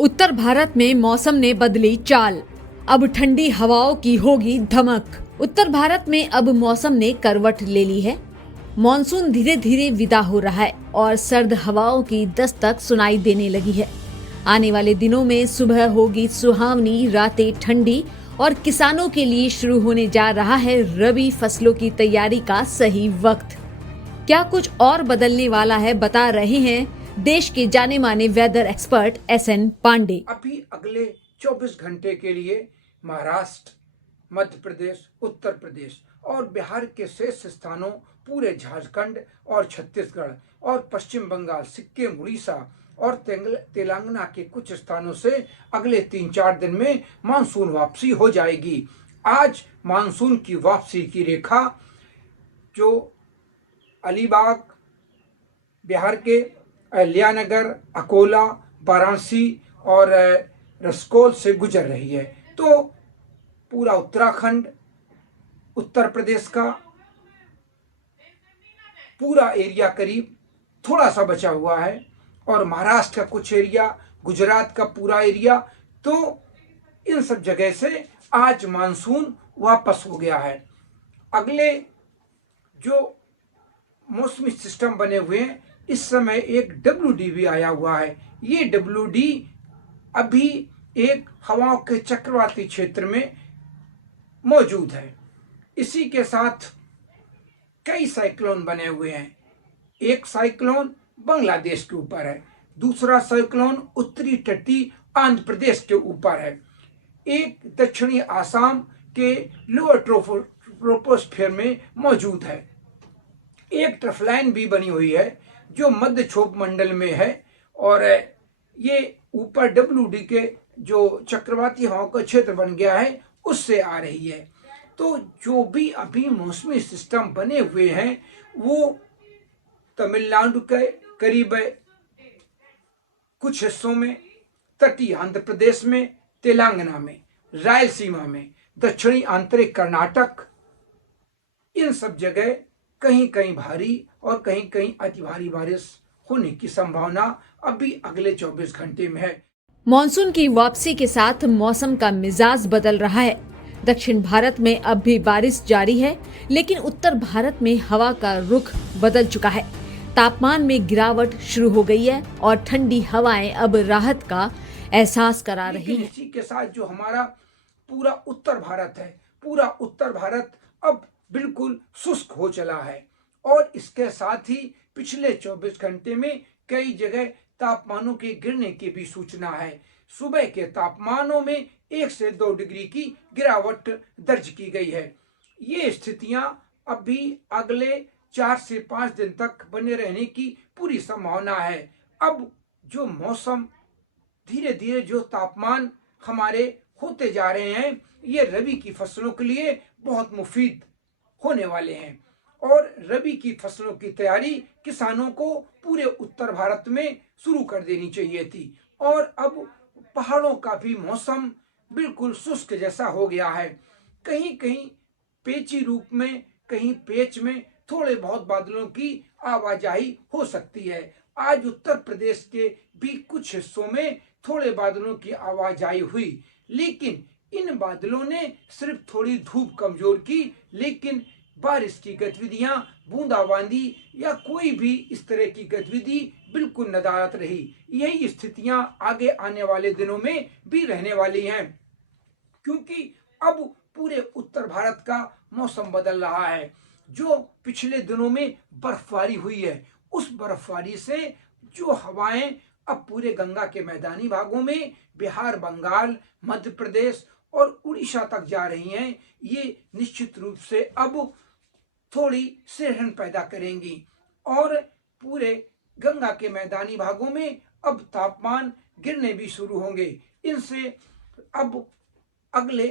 उत्तर भारत में मौसम ने बदली चाल। अब ठंडी हवाओं की होगी धमक। उत्तर भारत में अब मौसम ने करवट ले ली है। मॉनसून धीरे धीरे विदा हो रहा है और सर्द हवाओं की दस्तक सुनाई देने लगी है। आने वाले दिनों में सुबह होगी सुहावनी, रातें ठंडी और किसानों के लिए शुरू होने जा रहा है रबी फसलों की तैयारी का सही वक्त। क्या कुछ और बदलने वाला है, बता रहे हैं देश के जाने माने वेदर एक्सपर्ट SN पांडे। अभी अगले 24 घंटे के लिए महाराष्ट्र, मध्य प्रदेश, उत्तर प्रदेश और बिहार के शेष स्थानों, पूरे झारखंड और छत्तीसगढ़ और पश्चिम बंगाल, सिक्किम, उड़ीसा और तेलंगाना के कुछ स्थानों से अगले 3-4 दिन में मानसून वापसी हो जाएगी। आज मानसून की वापसी की रेखा जो अलीबाग, बिहार के अलियानगर, अकोला, वाराणसी और रसकोल से गुजर रही है, तो पूरा उत्तराखंड, उत्तर प्रदेश का पूरा एरिया करीब थोड़ा सा बचा हुआ है और महाराष्ट्र का कुछ एरिया, गुजरात का पूरा एरिया, तो इन सब जगह से आज मानसून वापस हो गया है। अगले जो मौसमी सिस्टम बने हुए हैं, इस समय एक WD भी आया हुआ है। ये WD अभी एक हवाओं के चक्रवाती क्षेत्र में मौजूद है। इसी के साथ कई साइक्लोन बने हुए हैं। एक साइक्लोन बांग्लादेश के ऊपर है, दूसरा साइक्लोन उत्तरी तटीय आंध्र प्रदेश के ऊपर है, एक दक्षिणी आसाम के लोअर ट्रोपोस्फीयर में मौजूद है, एक ट्रफलाइन भी बनी हुई है जो मध्य क्षोभ मंडल में है और ये ऊपर WD के जो चक्रवाती हवाओं का क्षेत्र बन गया है उससे आ रही है। तो जो भी अभी मौसमी सिस्टम बने हुए हैं वो तमिलनाडु के करीब कुछ हिस्सों में, तटीय आंध्र प्रदेश में, तेलंगाना में, रायलसीमा में, दक्षिणी आंतरिक कर्नाटक, इन सब जगह कहीं कहीं भारी और कहीं कहीं अति भारी बारिश होने की संभावना अभी अगले 24 घंटे में है। मॉनसून की वापसी के साथ मौसम का मिजाज बदल रहा है। दक्षिण भारत में अब भी बारिश जारी है, लेकिन उत्तर भारत में हवा का रुख बदल चुका है। तापमान में गिरावट शुरू हो गई है और ठंडी हवाएं अब राहत का एहसास करा रही हैं। इसी के साथ जो हमारा पूरा उत्तर भारत है, पूरा उत्तर भारत अब बिल्कुल शुष्क हो चला है और इसके साथ ही पिछले 24 घंटे में कई जगह तापमानों के गिरने की भी सूचना है। सुबह के तापमानों में 1 से 2 डिग्री की गिरावट दर्ज की गई है। ये स्थितियां अभी अगले 4 से 5 दिन तक बने रहने की पूरी संभावना है। अब जो मौसम धीरे धीरे जो तापमान हमारे होते जा रहे हैं, ये रबी की फसलों के लिए बहुत मुफीद होने वाले हैं और रबी की फसलों की तैयारी किसानों को पूरे उत्तर भारत में शुरू कर देनी चाहिए थी और अब पहाड़ों का भी मौसम बिल्कुल शुष्क जैसा हो गया है। कहीं कहीं पेची रूप में, कहीं पेच में थोड़े बहुत बादलों की आवाजाही हो सकती है। आज उत्तर प्रदेश के भी कुछ हिस्सों में थोड़े बादलों की आवाजाही हुई, लेकिन इन बादलों ने सिर्फ थोड़ी धूप कमजोर की, लेकिन बारिश की गतिविधियां, बूंदाबांदी या कोई भी इस तरह की गतिविधि बिल्कुल नदारद रही। यही स्थितियां आगे आने वाले दिनों में भी रहने वाली हैं, क्योंकि अब पूरे उत्तर भारत का मौसम बदल रहा है। जो पिछले दिनों में बर्फबारी हुई है, उस बर्फबारी से जो हवाएं अब पूरे गंगा के मैदानी भागों में, बिहार, बंगाल, मध्य प्रदेश और उड़ीसा तक जा रही हैं, ये निश्चित रूप से अब थोड़ी सिरहन पैदा करेंगी और पूरे गंगा के मैदानी भागों में अब तापमान गिरने भी शुरू होंगे। इनसे अब अगले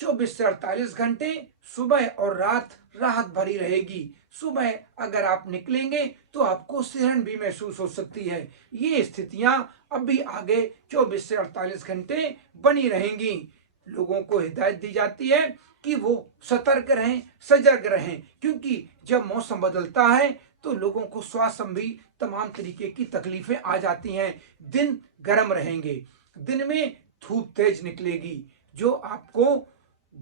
24 से 48 घंटे सुबह और रात राहत भरी रहेगी। सुबह अगर आप निकलेंगे तो आपको सिरहन भी महसूस हो सकती है। ये स्थितियां अभी आगे 24 से 48 घंटे बनी रहेंगी। लोगों को हिदायत दी जाती है कि वो सतर्क रहें, सजग रहें, क्योंकि जब मौसम बदलता है तो लोगों को श्वास संबंधी तमाम तरीके की तकलीफें आ जाती हैं। दिन गर्म रहेंगे, दिन में धूप तेज निकलेगी जो आपको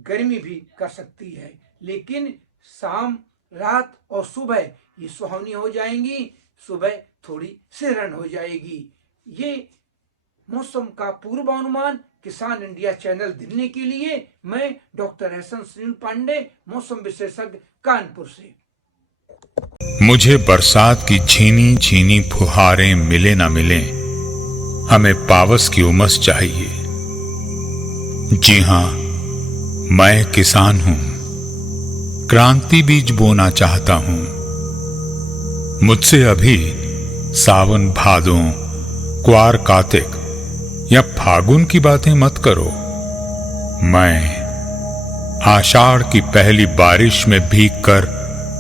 गर्मी भी कर सकती है, लेकिन शाम, रात और सुबह ये सुहावनी हो जाएंगी, सुबह थोड़ी सिरहन हो जाएगी। ये मौसम का पूर्वानुमान किसान इंडिया चैनल देने के लिए मैं डॉक्टर एहसन सुनील पांडे, मौसम विशेषज्ञ, कानपुर से। मुझे बरसात की झीनी झीनी फुहारें मिले ना मिले, हमें पावस की उमस चाहिए। जी हां, मैं किसान हूं, क्रांति बीज बोना चाहता हूं। मुझसे अभी सावन भादों, क्वार कार्तिक या फागुन की बातें मत करो। मैं आषाढ़ की पहली बारिश में भीगकर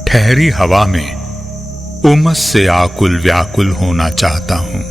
ठहरी हवा में उमस से आकुल व्याकुल होना चाहता हूं।